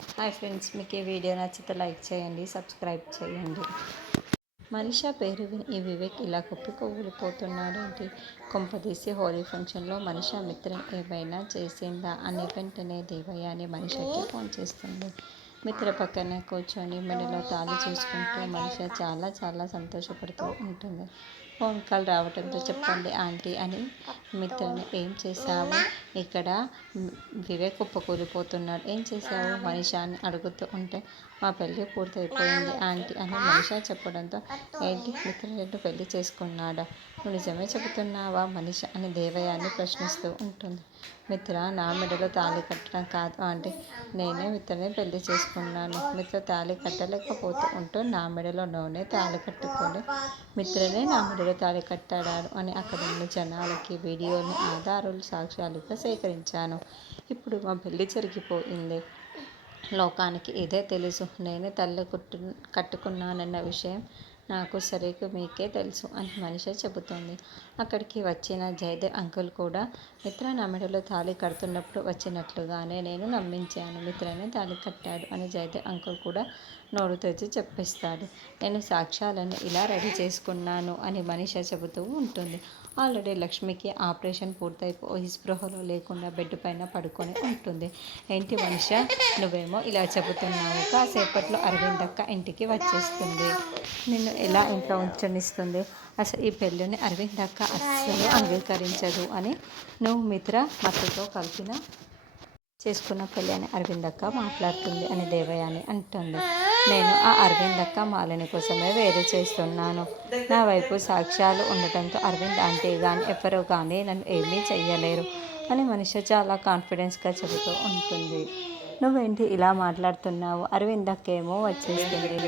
Hi friends, మీకు ఈ video నచ్చితే లైక్ చేయండి, సబ్స్క్రైబ్ చేయండి. మనీషా పేరు విని ఈ వివేక్ ఇలా కుప్పకూలిపోతున్నాడేంటి? కొంపదీసి హోలీ ఫంక్షన్లో మనీషా మిత్రన్ ఏమైనా చేసిందా అని వెంటనే దేవయ్య అని మనీషాకి ఫోన్ చేస్తుంది. మిత్ర పక్కన కూర్చొని మెడలో తాళి చూసుకుంటూ మనీషా చాలా చాలా సంతోషపడుతూ ఉంటుంది. ఫోన్ కాల్ రావడంతో చెప్పండి ఆంటీ అని మిత్రని ఏం చేశావు ఇక్కడ? వివేక్ కుప్పకూలిపోతున్నాడు, ఏం చేశావు మనీషా అని అడుగుతూ ఉంటే మా పెళ్ళి పూర్తయిపోయింది ఆంటీ అని మనీషా చెప్పడంతో ఏంటి మిత్ర రెండు పెళ్లి చేసుకున్నాడా? నువ్వు నిజమే చెబుతున్నావా మనీషా అని దేవయాని ప్రశ్నిస్తూ ఉంటుంది. మిత్ర నా మెడలో తాళి కట్టడం కాదు ఆంటీ, నేనే మిత్రని పెళ్లి చేసుకున్నాను. మిత్ర తాళి కట్టలేకపోతూ ఉంటూ నా మెడలో నూనె తాళి కట్టుకొని మిత్రనే నా మెడలో తాళి కట్టాడు అని అక్కడున్న జనాలకి వీడియోని ఆధారాలు సాక్ష్యాలుగా సేకరించాను. ఇప్పుడు మా పెళ్లి జరిగిపోయింది, లోకానికి ఇదే తెలుసు. నేనే తల్లి కట్టుకున్నానన్న విషయం నాకు సరిగ్గా మీకే తెలుసు అని మనీషా చెబుతోంది. అక్కడికి వచ్చిన జయదేవ్ అంకుల్ కూడా మిత్ర నా మెడలో తాళి కడుతున్నప్పుడు వచ్చినట్లుగానే నేను నమ్మించాను. మిత్రనే తాళి కట్టాడు అని జయదేవ్ అంకుల్ కూడా నోరు తెరిచి చెప్పిస్తాడు. నేను సాక్ష్యాలను ఇలా రెడీ చేసుకున్నాను అని మనీషా చెబుతూ ఉంటుంది. ఆల్రెడీ లక్ష్మికి ఆపరేషన్ పూర్తయిపోయి స్పృహలో లేకుండా బెడ్ పైన పడుకొని ఉంటుంది. ఏంటి మనీషా, నువ్వేమో ఇలా చెబుతున్నావు, కాసేపట్లో అరవిందక్క ఇంటికి వచ్చేస్తుంది, నిన్ను ఎలా ఇంట్లో ఉంచనిస్తుంది? అసలు ఈ పెళ్ళిని అరవిందక్క అస్సలు అంగీకరించదు అని నువ్వు మిత్ర మత్తుతో కలిపిన చేసుకున్న పెళ్ళి అని అరవిందక్క మాట్లాడుతుంది అని దేవయాని అంటుంది. నేను ఆ అరవిందక్క మాలిని కోసమే వేరు చేస్తున్నాను. నా వైపు సాక్ష్యాలు ఉండటంతో అరవింద్ ఆంటీ కానీ ఎవరో కానీ నన్ను ఏమీ చెయ్యలేరు అని మనీషా చాలా కాన్ఫిడెన్స్గా చెబుతూ ఉంటుంది. నువ్వేంటి ఇలా మాట్లాడుతున్నావు? అరవిందక్క ఏమో వచ్చేస్తుంది,